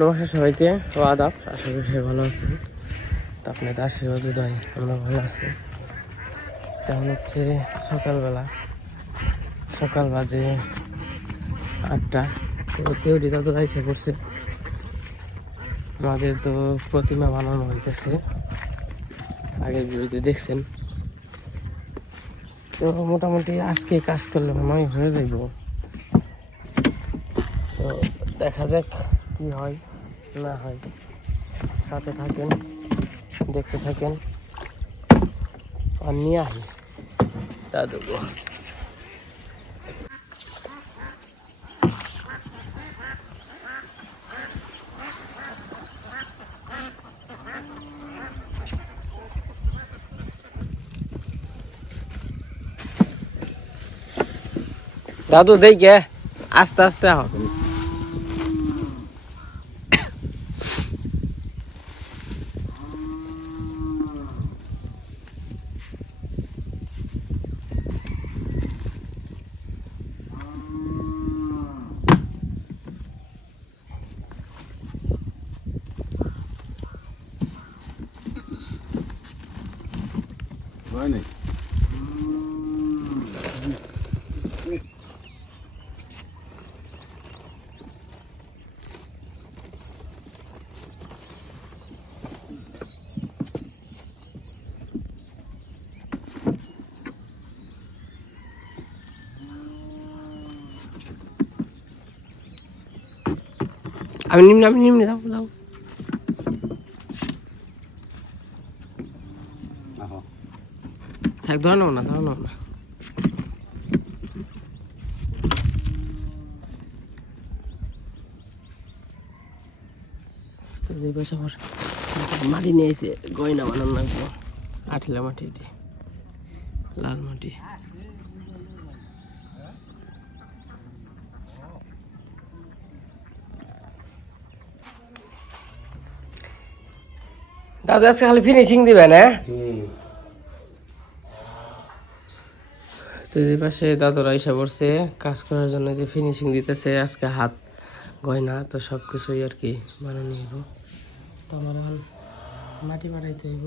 নমস্কার সবাইকে ও আদাব, আশা করি সবাই ভালো আছেন। তো আপনাদের আশীর্বাদ উদয় আমরা ভালো আছি। তেমন হচ্ছে সকালবেলা, সকাল বাজে 8টা। তো কেউটি তাদের এসে পড়ছে। আমাদের তো প্রতিমা বানানো হইতেছে, আগের ভিডিওতে দেখছেন। তো মোটামুটি আজকে কাজ করলে মনে হয় হয়ে যাইব। তো দেখা যাক কি হয় না হয়, সাথে থাকেন, দেখতে থাকেন। আর নিয়ে আসি দাদু। দাদু দেখে আস্তে আস্তে হবে। আমি নিম্নে যাও যাও। থাক, ধর নাও না, ধর নাও না। তো এই পাশে আবার মাটি নিয়ে এসে গয়না বানানো লাগবে। আঠলা মাটি, লাল মাটি। দাদু আজকে খালি ফিনিশিং দিবেন, হ্যাঁ? তো এই পাশে দাদুরা এসে পড়ছে কাজ করার জন্য, যে ফিনিশিং দিতেছে আজকে হাত গয়না তো সব কিছুই আর কি বানানো হইব। তো আমার এখন মাটি বাড়াইতে হইব।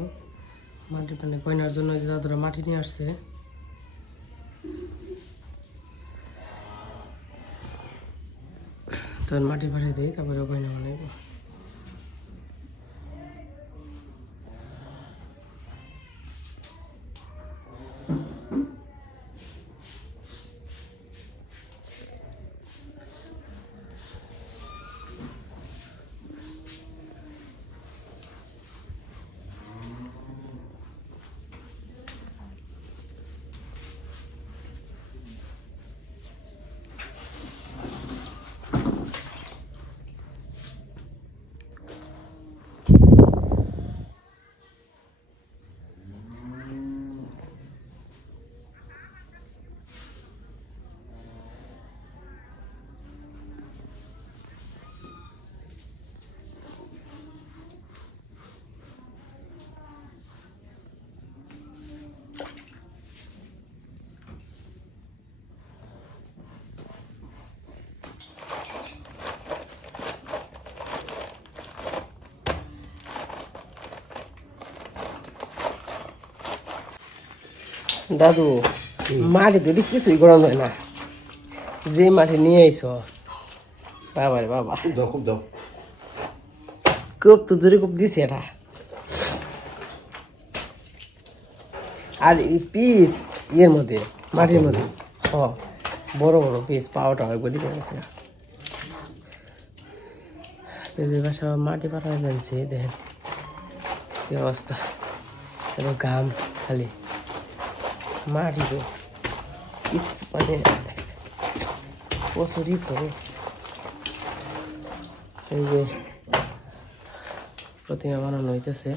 মাটি মানে গয়নার জন্য যে দাদুরা মাটি নিয়ে আসছে, তখন মাটি বাড়াই দিই, তারপরে গয়না বানাইব। দাদু মাটি তো কিছুই করা যায় না, যে মাটি নিয়ে আইছ বাবা রে বাবা। খুব তো জোরে খুব দিছে এটা। আর এই পিস ইয়ের মধ্যে, মাটির মধ্যে বড় বড় পিস, পাওয়াটা হয় বলি গেছে। বাসা মাটি পাঠায় ফেলছে, দেখেন কি অবস্থা। এবার ঘাম খালি মাটি তো মানে প্রচুরই করে। এই যে প্রতিমা বানানো হইতেছে।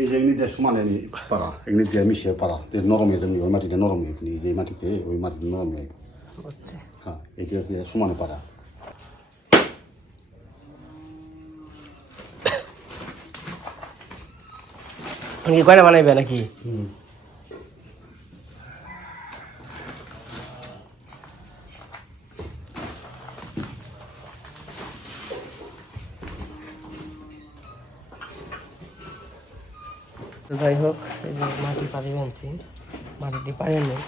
এই যে এমনি দেশ মানে পারা এমনি দিয়ে মিশিয়ে পারা নরম হয়ে যাবে ওই মাটিটা নরম হয়ে এই যে মাটিতে ওই মাটিতে নরম হয়ে হচ্ছে হ্যাঁ এটা দিয়ে সমানে পারা কি কয়টা বানাইবে নাকি যাই হোক এই যে মাটি পাড়ি বানছি মাটিটি পাড়ি নেই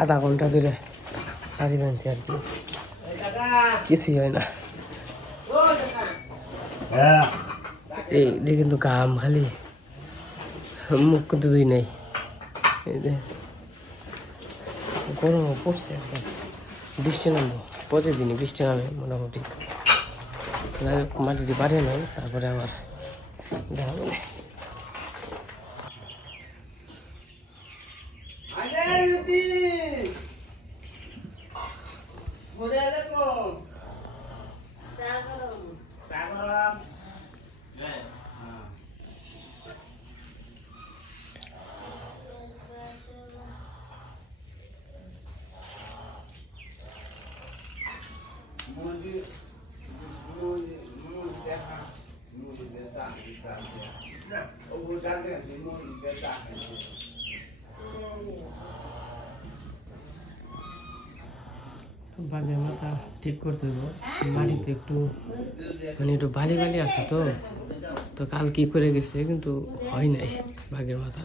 আধা ঘন্টা ধরে পাড়ি বানছি আর কি কিছুই হয় না এই কিন্তু ঘাম খালি মুখ কিন্তু দুই নেই এই যে গরমও পড়ছে একদম বৃষ্টি নামবো প্রতিদিনই বৃষ্টি নামে মোটামুটি মাটিটি পাড়িয়ে নেই তারপরে আবার দেখা যাবে বাঘের মাথা ঠিক করতে দেবো মাটিতে একটু মানে একটু বালি বালি আছে তো তো কাল কি করে গেছে কিন্তু হয় নাই বাঘের মাথা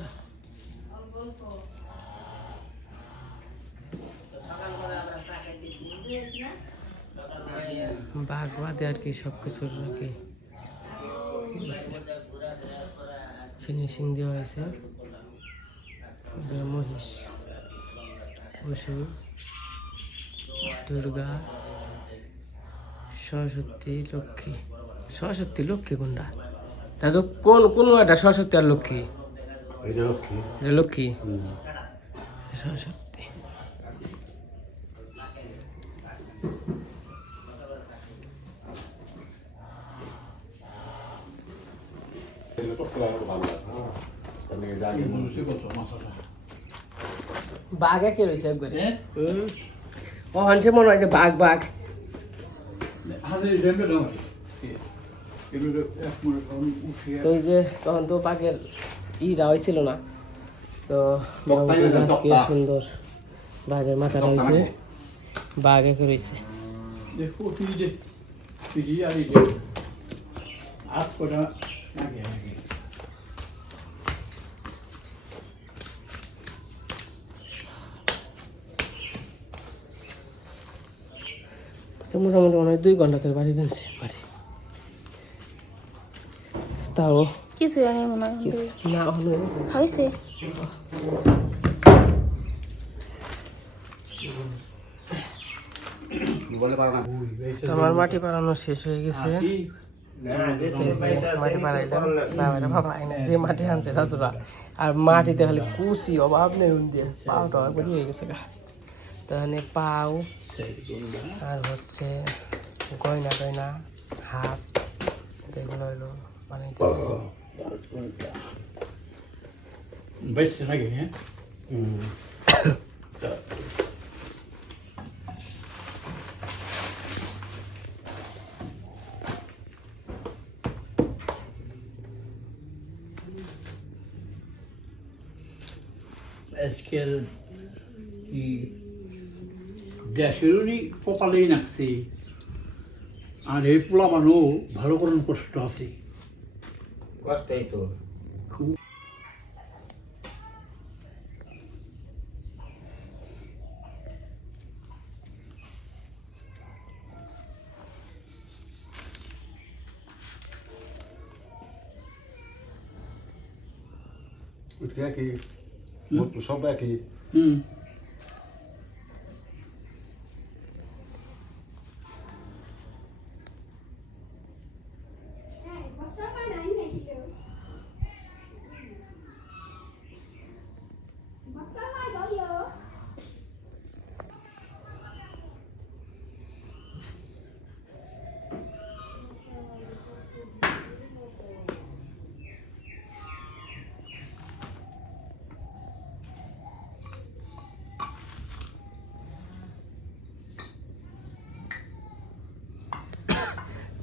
বাঘ বাদে আর কি সব কিছুর আর কি ফিনিশিং দেওয়া হয়েছে মহিষ পশু দুর্গা সরস্বতী লক্ষ্মী সরস্বতী লক্ষ্মী কোনটা তা তো কোন একটা সরস্বতী আর লক্ষ্মী এটা লক্ষ্মী সরস্বতী বাঘ একে রয়েছে একবারে ওখান থেকে মনে হয় যে বাঘ বাঘ তো ওই যে তখন তো বাঘের ইরা হয়েছিল না তো আজকে সুন্দর বাঘের মাথা রয়েছে বাঘ একে রয়েছে তো মোটামুটি মনে হয় 2 ঘন্টা ধরে বাড়ি ফেলছি বাড়ি তাও কিছু জানি মনে হয় না হয়েছে তোমার মাটি পাড়ানো শেষ হয়ে গেছে মাটি পাড়াইলাম বাবা আইনা যে মাটি আনছে দাদুরা আর মাটিতে খালি কুচি অভাব নেই দিয়ে পাওটা একবার হয়ে গেছে গা তাহলে পাও আর হচ্ছে গয়না টয়না হাত এগুলো হলো বানাইতেছে আজকাল কি দেশেরই কপালেই নাকছে আর এই পোলা মানুষ ভালো করার কষ্ট আছে কষ্টই তো খুব একই সব একই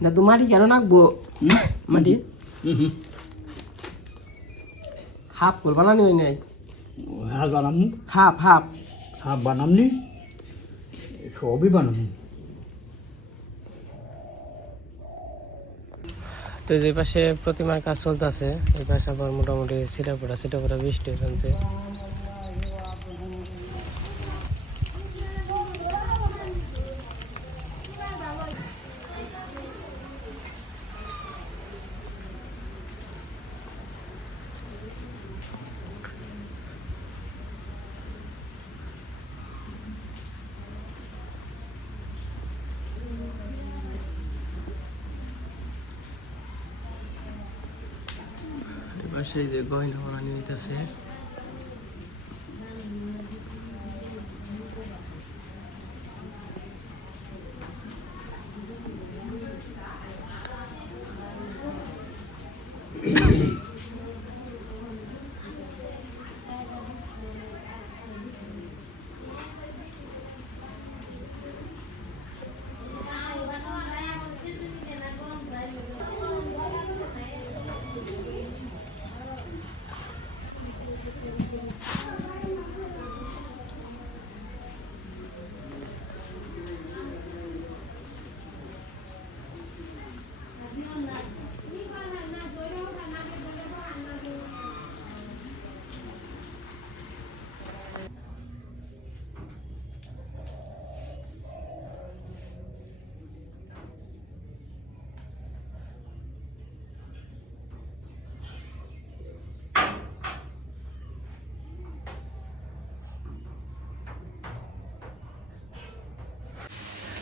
দাদু মাটি কেন নাকবো মাটি হাফ করে বানানি হয় নাই হ্যাঁ বানামু হাফ হাফ হ্যাঁ বানামনি সবই বানামু তো যে পাশে প্রতিমার কাজ চলতেছে এই পাশে আবার মোটামুটি সিটা পড়া বৃষ্টি হচ্ছে পাশে যে গয়না বানানি হইতেছে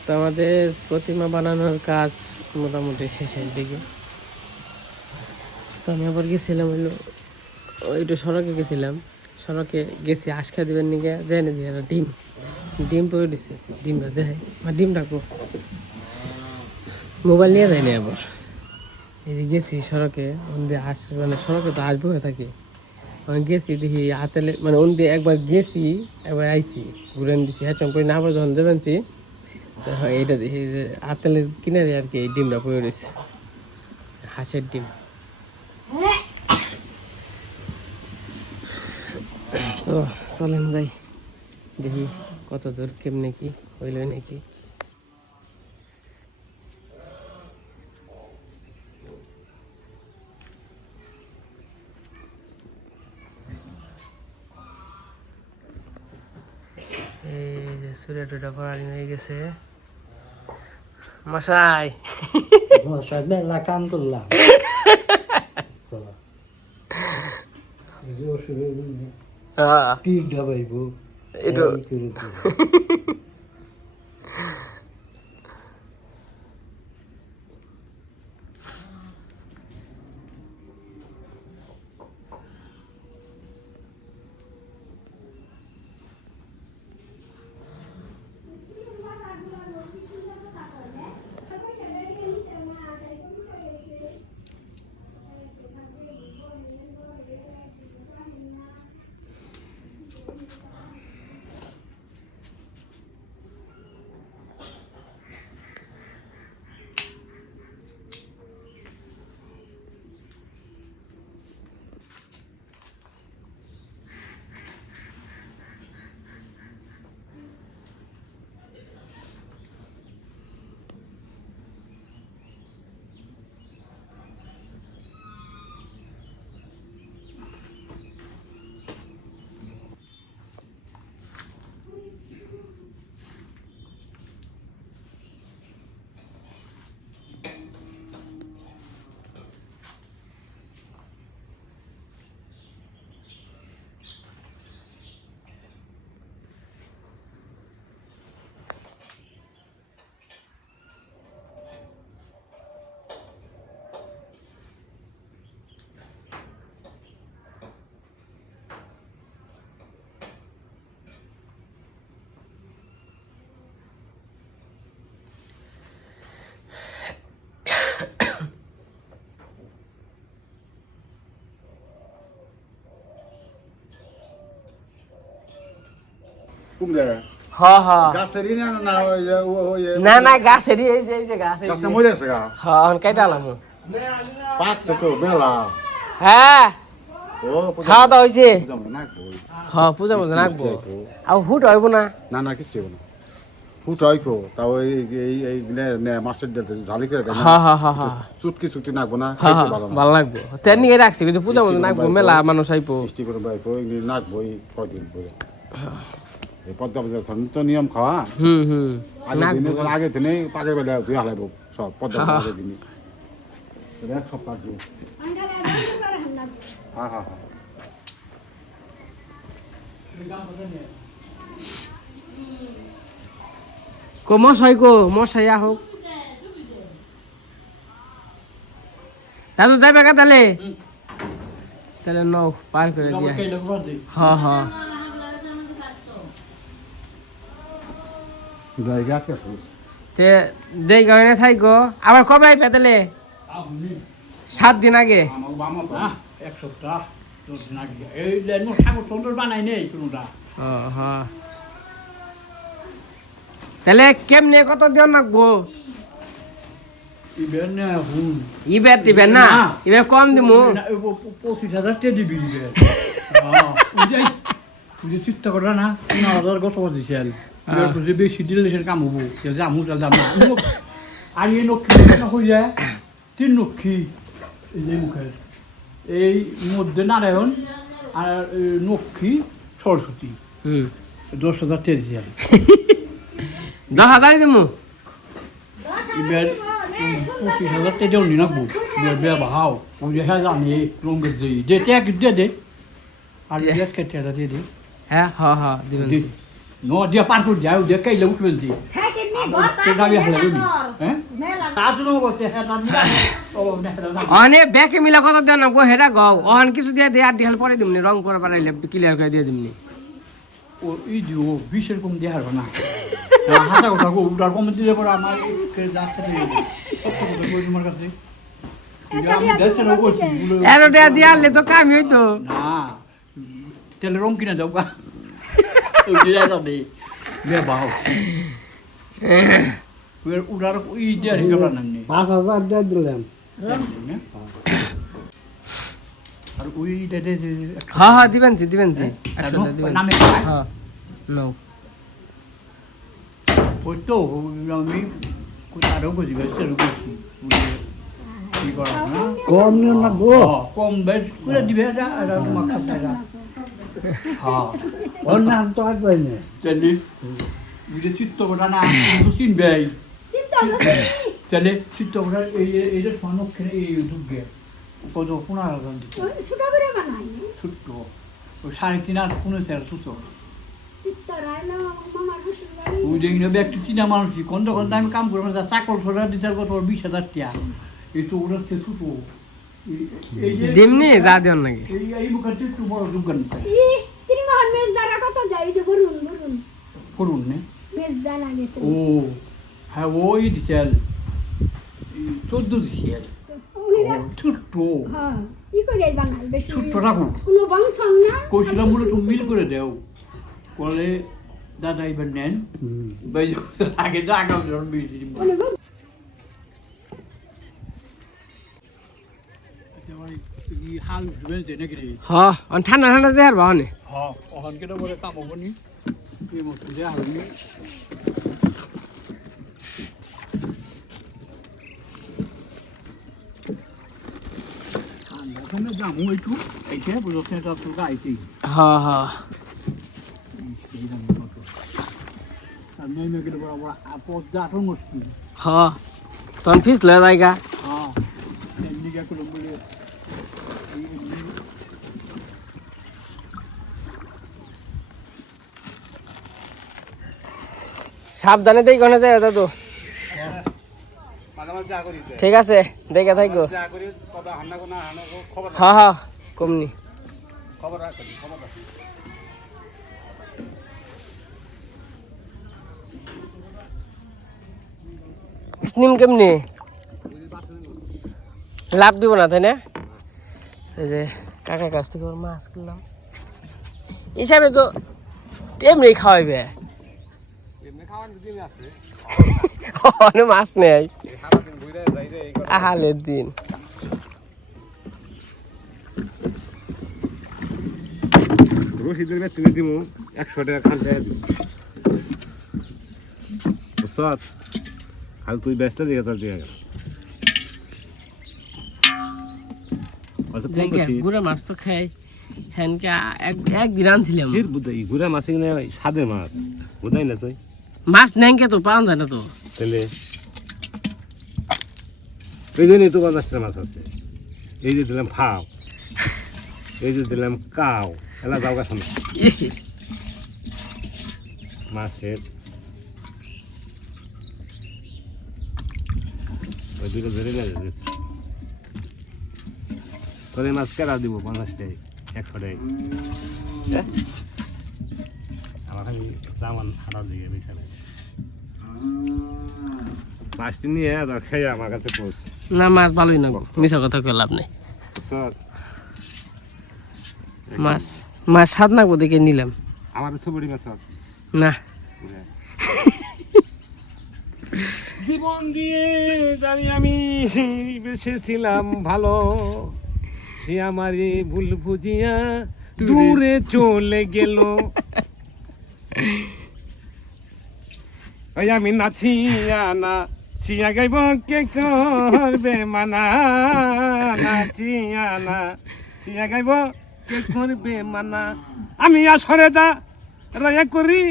তো আমাদের প্রতিমা বানানোর কাজ মোটামুটি শেষের দিকে তো আমি আবার গেছিলাম হইলো ওইটা সড়কে গেছিলাম সড়কে গেছি আশকা দিবেন নিকে জেনে দিয়ে ডিম ডিম পড়ে দিছে ডিমটা দেখাই ডিম ডাকো মোবাইল নিয়ে যায়নি আবার এই যে গেছি সড়কে মানে সড়কে তো আসবো হয়ে থাকি আমি গেছি দেখি হাতেলে মানে ওন দিয়ে একবার গেছি একবার আইছি ঘুরেন দিছি হ্যাঁ চম্পই না আবার যখন যাবেনছি তো হয় এইটা দেখি যে হাতেলের কিনারে আর কি এই ডিমটা পড়ে রয়েছে হাঁসের ডিম তো চলেন যাই দেখি কত দূর কেমনে কি হইল নাকি এই যে সুরে টুটা পড়ানি হয়ে গেছে মশাই মশাই মেলা কাম করলাম কি গাবাইব এটা কুমড়া হ্যাঁ হ্যাঁ গাছেরই না না ওই যে ওই না না গাছেরই এই যে গাছ গাছটা মরে আছে গা হ্যাঁ এখন কেটে আলাম পাকছে তো মেলা হ্যাঁ ও খাওয়া দাওয়া হয়েছে পূজা মনে না কই হ্যাঁ পূজা মতো রাখবো আর হুট হইব না না না কিছু না ফুট হয় কো তাও এই এই এই নে মাস্টার দিতে ঝালি করে দেন হ্যাঁ হ্যাঁ হ্যাঁ হ্যাঁ চুটকি চুটকি নাকবো না হ্যাঁ খাইতে হ্যাঁ ভালো না ভালো লাগবো তেন নিয়ে রাখছি কিন্তু পূজা মতো নাকবো মেলা মানুষ আইবো মিষ্টি করে ভাই কই নাকবো এই কয়দিন পরে এই পদ্মা পূজা তো নিয়ম খাওয়া হুম আগে দিনে পাকের বেলা তুই হালাইব সব পদ্মা আগের দিনে এক সপ্তাহ দিয়ে হ্যাঁ হ্যাঁ হ্যাঁ কো মশাই কো মশাই হোক দাদু যাবে কা তাহলে তাহলে নৌ পার করে দিয়া হ্যাঁ হ্যাঁ জায়গা আছে তে দেই গানে থাইকো আবার কবে আইবে তাহলে 7 দিন আগে আমার বামা তো এক সপ্তাহ এই ঠাকুর সুন্দর বানাই নেই কোনোটা হ্যাঁ তাহলে কেমনে কত দিন রাখবো ইবেন না হুন ইবের টিবেন না ইবের কম দিমু 25,000 টাকা দিবি ইবেন তুই চিন্তা করা না 15,000 গত দিছিল এবার তুই বেশি দিলে সে কাম হবো যামু দাম না আর এই লক্ষ্মী হয়ে যায় 3 লক্ষ্মী এই যে মুখের এই মধ্যে নারায়ণ আর লক্ষ্মী সরস্বতী 10,000 টাকা দিছিল 10,000 দিমু এবার 25,000 টাকা দেও নি না বউ এবার বিয়া বাহাও ওই যে হ্যাঁ জানি রঙের দিই দে ট্যাগ দে আর গ্যাস কেটে দিয়ে দে হ্যাঁ হ্যাঁ হ্যাঁ দিবেন নো দিয়া পার করে যাও দে কাইলে উঠবেন দি গাবি হালে বলি হ্যাঁ তাজনো করতে হ্যাঁ না ও না অনে ব্যাকে মিলা কত দেন গো হেডা গাও অন কিছু দিয়ে দে আর ডিহাল পরে দিমনি রং করে পারাইলে ক্লিয়ার করে দিয়ে দিমনি ও এই দিও 20 এরকম দেখার না হাতা ওটা গো উড়ার কম দিলে পরে আমার যাচ্ছে তোমার কাছে এরোটা দিয়ালে তো কাম হইতো না তেলে রং কিনে দাও গা ওই দিলা দে লে বাও উড়ার ওই দিয়ে রেখে না 5,000 দিয়ে দিলাম আর ওই দে হ্যাঁ হ্যাঁ দিবেন জি নামে হ্যাঁ নো ওই তো আমি আরো বুঝি বেশি আরো বেশি কি করা না কম নিও না গো কম বেশ করে দিবে এটা আর মাখা দেয়া হ্যাঁ ওর নাম তো আর যাই না চলি বুঝে চিত্ত করা না কিন্তু চিনবে চলে চিত্ত করা এই যে সনক্ষে এই দুগে কত 15,000 দিত ছোট করে বানাই ছোট্ট ওই 3.5 আর 15 ছোট চিত্তরাইলা মামার শ্বশুর বাড়ি ওই যে ব্যক্তি চিনা মানুষ কোন আমি কাম করবো না চাকর ছড়া দিতে কত 20,000 টাকা এই তো ওরা ছোট দিমনি যা দিন নাকি এই মুখে একটু বড় দোকান ই তিনি মহান মেজ দ্বারা কত যাই যে বরুন করুন নে মেজ দ্বারা লাগে তো ও হ্যাঁ ওই দিছিল 14 দিছিল উনিরা ছোট্ট হ্যাঁ কি করে বানাই বেশি ছোট্ট রাখো কোনো বংশ না কইছিলাম বলে তুমি মিল করে দেও বলে দাদা এবার নেন আগে যা আগাম যখন বেশি কোনো হাল বেঁচে নাকি রে হ্যাঁ ঠান্ডা ঠান্ডা দেয়ার বাহনে হ্যাঁ ওখান কেটে বলে কাম হবো নি এই মতো যে হালনি ঠান্ডা ঠান্ডা জামু একটু এইটা বুঝতে তো তো গাইছি হ্যাঁ হ্যাঁ আর নই মেকে বড় বড় আপদ দাঁতও মুশকিল হ্যাঁ তখন ফিস লয় জায়গা হ্যাঁ এদিকে করে বলে সাবধানে দেই কোনে যায় দাদু ঠিক আছে দেখে থাকো হ্যাঁ হ্যাঁ কমনি নিম কেমনি লাভ দিব না তাই না এই যে কাকার কাছ থেকে মাছ কিনলাম হিসাবে তো তেমনি খাওয়াইবে অনেক মাছ নেই আহালের দিন রশিদের বেতনে দিব 100 টাকা খান টাকা দিব বুঝছস খালি তুই ব্যস্ত দিকে তোর দিয়ে গেল গুড়া মাছ তো খাই হ্যানকে একদিন আনছিলাম ফির বুঝাই গুড়া মাছ কিনে সাদে মাছ বুঝাই না তুই মাছ নেংকে তো পাওয়া যায় না তো তাহলে এই জন্যই তো 50 টাকা মাছ আছে এই যে দিলাম ফাও এই যে দিলাম কাও এলা যাও গা শোনা মাছের ওই দুটো ধরে না তোরে মাছ কেনা দিব 50 টাকা 100 টাকা আমার খালি জামান হারার দিকে বিছানে মাছটি নিয়ে খেয়ে আমার কাছে পোষ না মাছ ভালোই না মিশা কথা কেউ লাভ নেই স্যার মাছ মাছ স্বাদ নাকবো দেখে নিলাম আমার ছবি মাছ না জীবন দিয়ে জানি আমি বেসেছিলাম ভালো সে আমারই ভুল বুঝিয়া দূরে চলে গেল ওই আমি নাচিয়া না চিয়া গাইব কে করবে মানা নাচিয়া না চিয়া গাইব কে করবে মানা আমি আসরে দা রায়া করি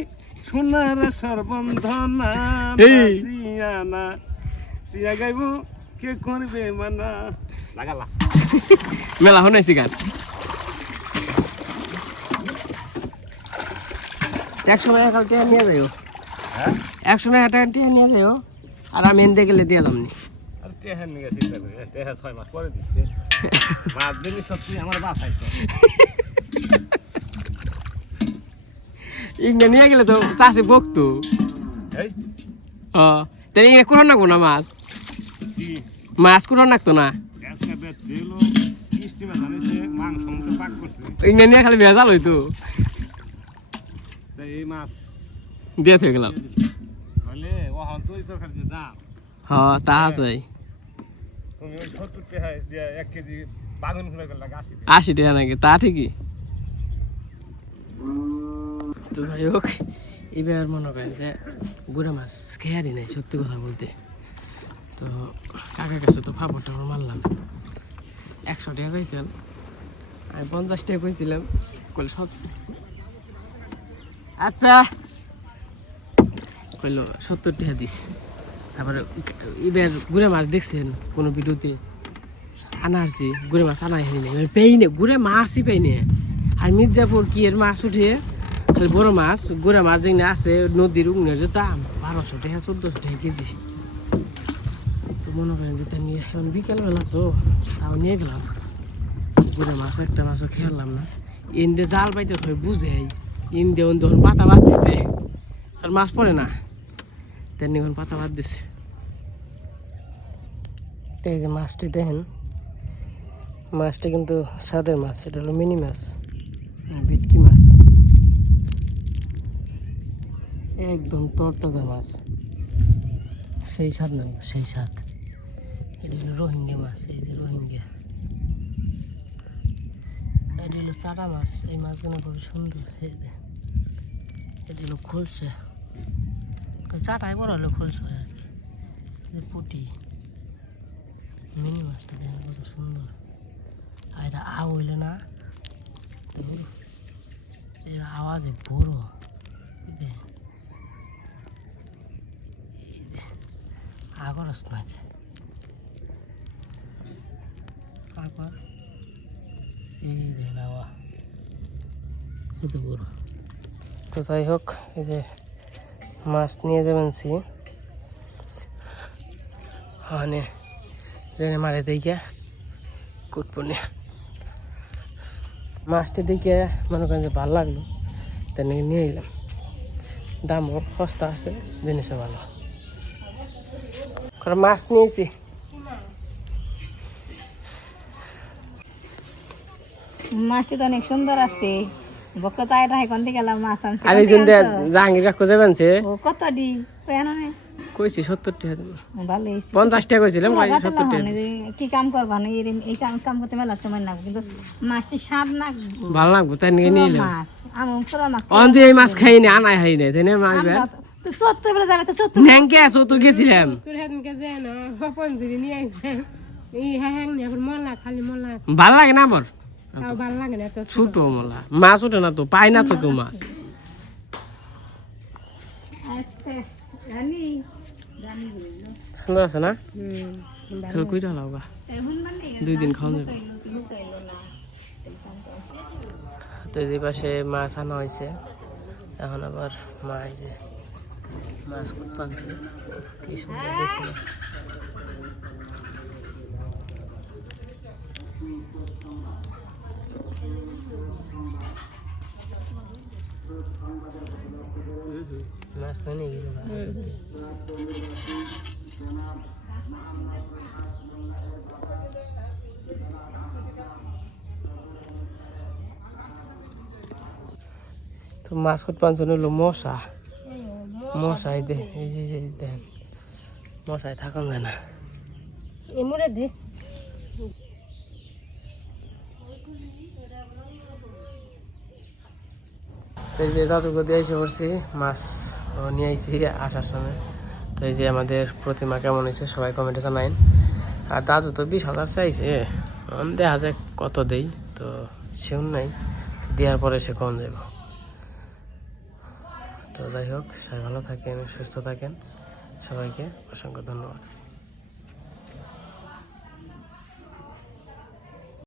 সোনার সর্বন্ধনা নাচিয়া না চিয়া গাইব কে করবে মানা লাগালা মেলা শুনাইছি গান 100 টাকা কালকে নিয়ে যাইও 100 টাকা নিয়ে যাইও আর আমি এনতে গেলে দিয়ে দাম নি আর টেহার নিয়ে চিন্তা করি টেহা 6 মাস পরে দিচ্ছে মাছ দিনই সত্যি আমার বাঁচাইছে ইগনা নিয়ে গেলে তো চাষে বকতো এই তাই ইগনা কোন নাকবো না মাছ কি মাছ কোন নাকতো না আজকে বেত দিল মিষ্টি মাছ আনিছে মাংস মুখে পাক করছে ইগনা নিয়ে খালি ভেজাল হইতো তাই এই মাছ দিয়ে থেকে গেলাম বলে ওহন তুই তোর খালি দাম হ্যাঁ তা আছে তুমি ওই 70 টাকা দিয়ে 1 কেজি বাগুন ফুলে গেল 80 টাকা নাকি তা ঠিকই তো যাই হোক এবার মনে করেন যে গুড়া মাছ খেয়ারি নাই সত্যি কথা বলতে তো কাকার কাছে তো ফাপড় টাপড় মারলাম 100 টাকা চাইছেন আমি 50 টাকা কইছিলাম কইল আচ্ছা কইল 70 টাকা দিস তারপরে এবার গুড়া মাছ দেখছেন কোনো ভিডিওতে আনারছি গুড়া মাছ আনা হয়নি মানে পেই না গুড়া মাছই পেই না আর মির্জাপুর কি এর মাছ উঠে খালি বড় মাছ গুড়া মাছ যেখানে আছে নদীর উগনের দাম 1200 টাকা 1400 টাকা কেজি তো মনে করেন যে তা নিয়ে এখন বিকালবেলা তো তাও নিয়ে গেলাম গুড়া মাছ একটা মাছও খেয়ালাম না ইন্দে জাল পাইতে হয় বুঝে ইন্দে তখন পাতা বাদ দিচ্ছে আর মাছ পড়ে না তেমনি এখন পাতা বাদ দিচ্ছে তো এই যে মাছটি দেখেন মাছটা কিন্তু স্বাদের মাছ এটা হলো মিনি মাছ ভেটকি মাছ একদম তরতাজা মাছ সেই স্বাদ না সেই স্বাদ এটা হলো রোহিঙ্গা মাছ এই যে রোহিঙ্গা এটা হলো চারা মাছ এই মাছগুলো খুব সুন্দর এটা হলো খোলসা ওই চাটাই বড় হলো খোলসা হয় আর কি পুটি মিনি মাছটা দেখেন কত সুন্দর আর এটা আও হইলে না তো এর আওয়াজে বড় আগর নাকি আগর এই দিন আওয়া কত বড় তো যাই হোক এই যে মাছ নিয়ে যাবেনছি মানে জেনে মারে দেখে কুটপুনে মাছটি দেখে মনে করেন যে ভালো লাগলো তাই নিয়ে গেলাম দামও সস্তা আছে জিনিসও ভালো মাছ নিয়েছি মাছটি তো অনেক সুন্দর আছে বক্ক তো এটা হেকন দিকে গেলাম মাছ আনছে আর এই জন্য জাহাঙ্গীর কাকু যাবেন সে ও কত দি কেন না কইছি 70 টাকা দেব ভালো হইছে 50 টাকা কইছিলাম কই 70 টাকা কি কাম করবা না এই কাম করতে মেলা সময় না কিন্তু মাছটি স্বাদ না ভালো লাগবে তাই নিয়ে নিলাম মাছ আমি পুরো মাছ অন যে এই মাছ খাই না আনাই হাই না জানে মাছ বে তো চত্বর বেলা যাবে তো চত্বর নেংকে চতুর গেছিলাম তোর হেনকে যে না হপন যদি নিয়ে আইছে এই হ্যাং নিয়ে মলা খালি মলা ভাল লাগে না আমার তাও ভালো লাগে না তো ছোট মলা মাছ ওঠে না তো পাই না তো কেউ মাছ আচ্ছা রানী সুন্দর আছে না খেল কইটা লাউগা এখন মানে 2 দিন খাওয়া যাবে তো এই পাশে মাছ আনা হয়েছে এখন আবার মা এই যে মাছ পানছে কি সুন্দর দেশি মাছ মাছ তো নিয়ে গেল তো মাছ কত পাঁচজন হলো মশা মশাই দে এই যে দেন মশাই থাকুন যায় না এমরে দে তো এই যে দাদুকে দিয়ে এসে পড়ছি মাছ নিয়ে আইছি আসার সময় তো এই যে আমাদের প্রতিমা কেমন হয়েছে সবাই কমেন্টে জানাইন আর দাদু তো 20,000 চাইছে দেখা যায় কত দেই তো সেও নাই দেওয়ার পরে সে কম যাব তো যাই হোক সবাই ভালো থাকেন সুস্থ থাকেন সবাইকে অসংখ্য ধন্যবাদ।